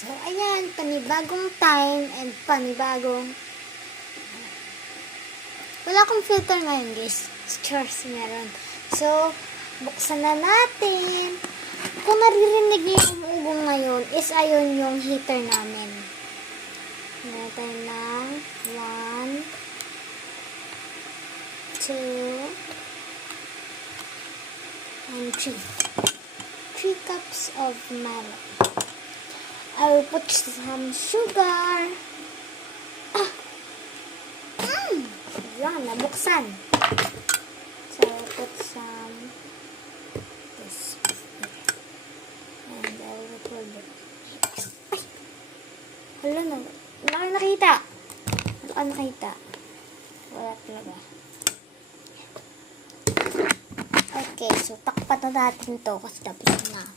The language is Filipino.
So, ayan, panibagong time and panibagong wala akong filter ngayon, guys. Cheers, meron. So, buksan na natin. Kung naririnig niyo yung umugong ngayon, is ayun yung heater namin. Natin ng 1, 2, and 3. 3 cups of milk. I will put some sugar. Yan, nabuksan. So, I will put some this and I will put it. Ay! Hala na. Wala ka nakita. Wala ka nakita. Wala talaga. Okay, so takpan na natin to kasi tapos na.